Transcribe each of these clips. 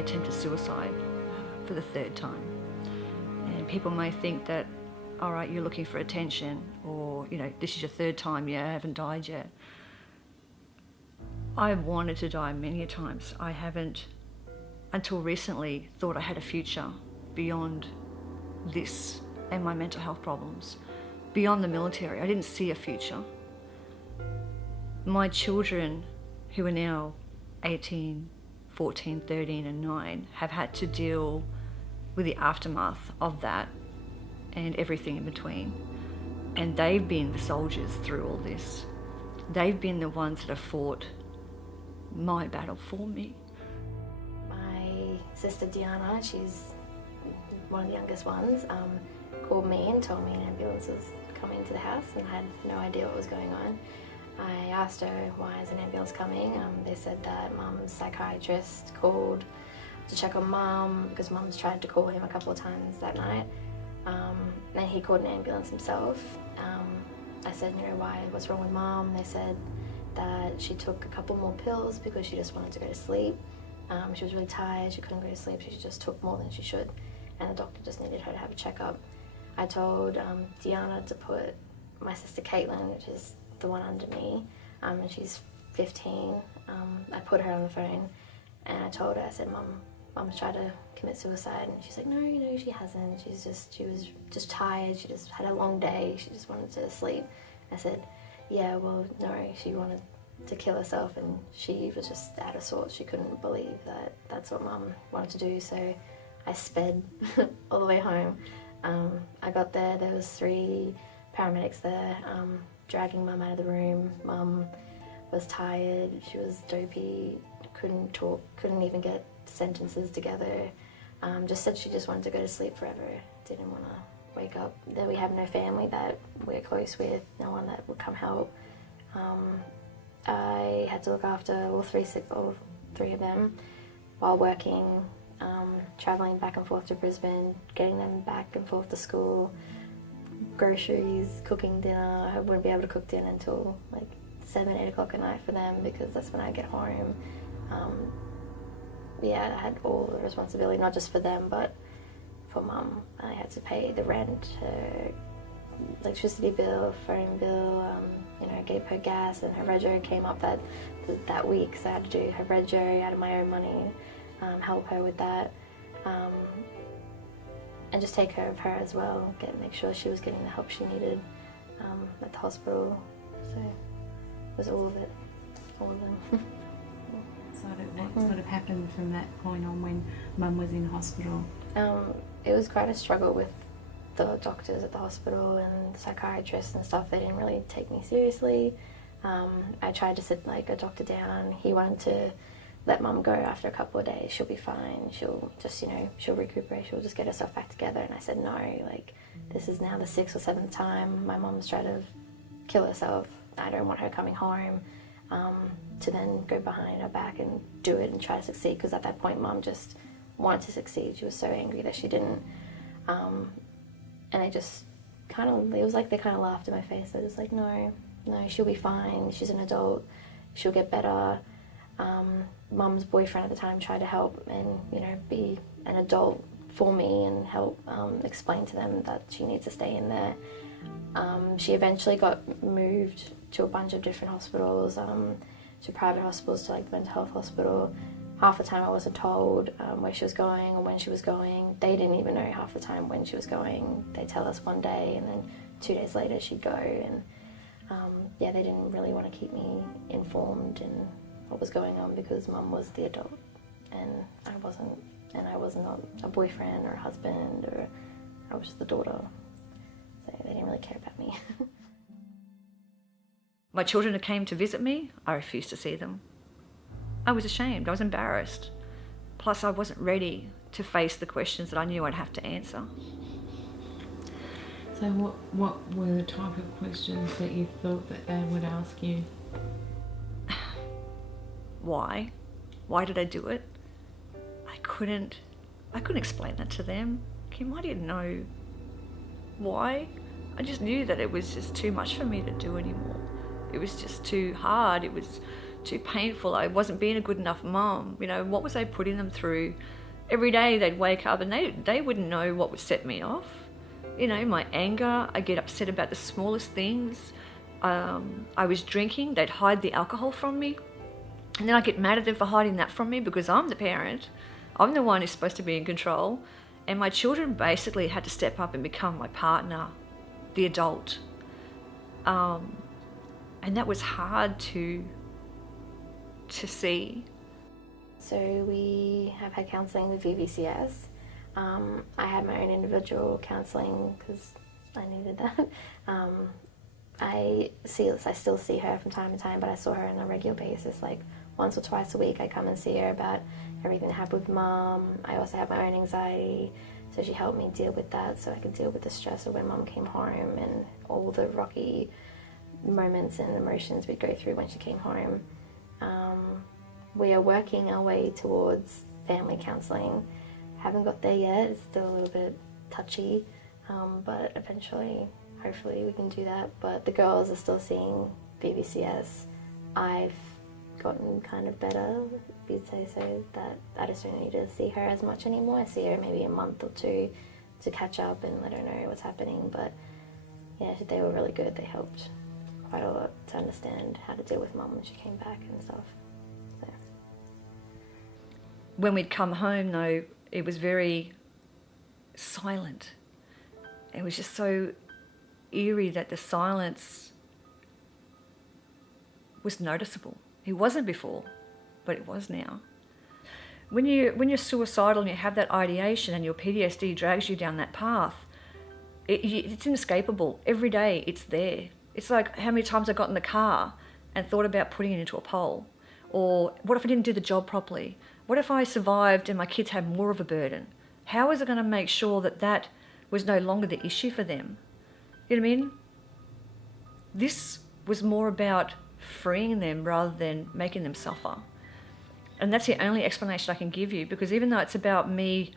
attempted suicide for the third time. And people may think that, all right, you're looking for attention, or, you know, this is your third time, yeah, I haven't died yet. I've wanted to die many times. I haven't, until recently, thought I had a future beyond this and my mental health problems. Beyond the military, I didn't see a future. My children, who are now 18, 14, 13 and 9, have had to deal with the aftermath of that and everything in between. And they've been the soldiers through all this. They've been the ones that have fought my battle for me. My sister Diana, she's one of the youngest ones, called me and told me an ambulance was coming to the house, and I had no idea what was going on. I asked her, why is an ambulance coming? They said that Mum's psychiatrist called to check on Mum because Mum's tried to call him a couple of times that night. And he called an ambulance himself. I said, you know, why? What's wrong with Mum? They said that she took a couple more pills because she just wanted to go to sleep. She was really tired, she couldn't go to sleep, so she just took more than she should, and the doctor just needed her to have a checkup. I told Diana to put my sister Caitlin, which is the one under me, and she's 15. I put her on the phone and I told her, I said, Mum's tried to commit suicide, and she's like, no, you know, she hasn't. She was just tired, she just had a long day, she just wanted to sleep. I said, yeah, well, no, she wanted to kill herself, and she was just out of sorts. She couldn't believe that that's what Mum wanted to do, so I sped all the way home. I got there was 3 paramedics there, dragging Mum out of the room. Mum was tired, she was dopey, couldn't talk, couldn't even get sentences together. Just said she just wanted to go to sleep forever, didn't want to wake up. Then we have no family that we're close with, no one that would come help. I had to look after all three of them while working, travelling back and forth to Brisbane, getting them back and forth to school, groceries, cooking dinner. I wouldn't be able to cook dinner until like 7, 8 o'clock at night for them because that's when I get home. Yeah, I had all the responsibility, not just for them, but for Mum. I had to pay the rent, her electricity bill, phone bill, you know, gave her gas, and her rego came up that week, so I had to do her rego out of my own money, help her with that, and just take care of her as well, make sure she was getting the help she needed at the hospital. So it was all of it, all of them. So what sort of happened from that point on when Mum was in hospital? It was quite a struggle with the doctors at the hospital and the psychiatrists and stuff. They didn't really take me seriously. I tried to sit like a doctor down. He wanted to let Mum go after a couple of days. She'll be fine. She'll just, you know, she'll recuperate. She'll just get herself back together. And I said, no, like, this is now the 6th or 7th time my mum's tried to kill herself. I don't want her coming home to then go behind her back and do it and try to succeed, because at that point Mum just wanted to succeed. She was so angry that she didn't. And I just kind of, it was like they kind of laughed in my face. They're just like, no, she'll be fine. She's an adult. She'll get better. Mum's boyfriend at the time tried to help and, you know, be an adult for me and help explain to them that she needs to stay in there. She eventually got moved to a bunch of different hospitals, to private hospitals, to like the mental health hospital. Half the time I wasn't told where she was going or when she was going. They didn't even know half the time when she was going. They'd tell us one day and then 2 days later she'd go. And yeah, they didn't really want to keep me informed in what was going on because Mum was the adult and I wasn't. And I was not a boyfriend or a husband, or I was just the daughter. So they didn't really care about me. My children who came to visit me, I refused to see them. I was ashamed, I was embarrassed. Plus I wasn't ready to face the questions that I knew I'd have to answer. So what were the type of questions that you thought that they would ask you? Why? Why did I do it? I couldn't explain that to them. Kim, I didn't know why. I just knew that it was just too much for me to do anymore. It was just too hard. It was too painful. I wasn't being a good enough mom. You know, what was I putting them through? Every day they'd wake up and they wouldn't know what would set me off. You know, my anger, I get upset about the smallest things. I was drinking, they'd hide the alcohol from me. And then I get mad at them for hiding that from me because I'm the parent. I'm the one who's supposed to be in control. And my children basically had to step up and become my partner, the adult. And that was hard to see. So we have had counselling with VVCS. I had my own individual counselling because I needed that. I still see her from time to time, but I saw her on a regular basis, like once or twice a week. I come and see her about everything that happened with Mum. I also have my own anxiety, so she helped me deal with that so I could deal with the stress of when Mum came home and all the rocky moments and emotions we'd go through when she came home. We are working our way towards family counselling. Haven't got there yet, it's still a little bit touchy, but eventually, hopefully we can do that. But the girls are still seeing VVCS. I've gotten kind of better, if you'd say so, that I just don't need to see her as much anymore. I see her maybe a month or two to catch up and let her know what's happening, but yeah, they were really good. They helped quite a lot to understand how to deal with Mum when she came back and stuff. So. When we'd come home though, it was very silent. It was just so eerie that the silence was noticeable. It wasn't before, but it was now. When you're suicidal and you have that ideation and your PTSD drags you down that path, it's inescapable. Every day it's there. It's like how many times I got in the car and thought about putting it into a pole. Or what if I didn't do the job properly? What if I survived and my kids had more of a burden? How is it going to make sure that that was no longer the issue for them? You know what I mean? This was more about freeing them rather than making them suffer. And that's the only explanation I can give you, because even though it's about me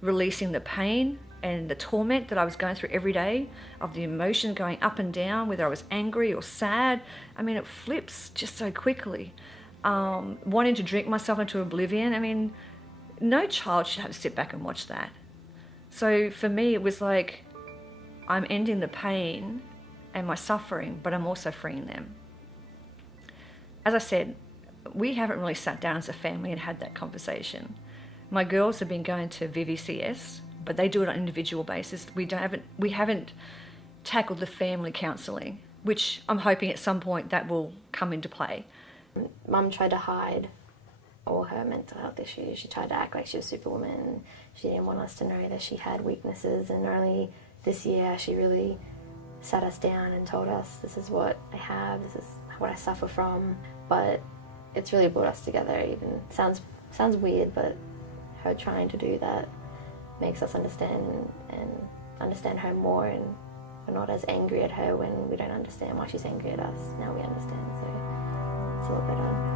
releasing the pain and the torment that I was going through every day, of the emotion going up and down, whether I was angry or sad, I mean, it flips just so quickly. Wanting to drink myself into oblivion, I mean, no child should have to sit back and watch that. So for me, it was like, I'm ending the pain and my suffering, but I'm also freeing them. As I said, we haven't really sat down as a family and had that conversation. My girls have been going to VVCS, but they do it on an individual basis. We haven't tackled the family counselling, which I'm hoping at some point that will come into play. Mum tried to hide all her mental health issues. She tried to act like she was Superwoman. She didn't want us to know that she had weaknesses, and only this year she really sat us down and told us, this is what I have, this is what I suffer from. But it's really brought us together. Even sounds weird, but her trying to do that makes us understand her more, and we're not as angry at her when we don't understand why she's angry at us. Now we understand, so it's a lot better.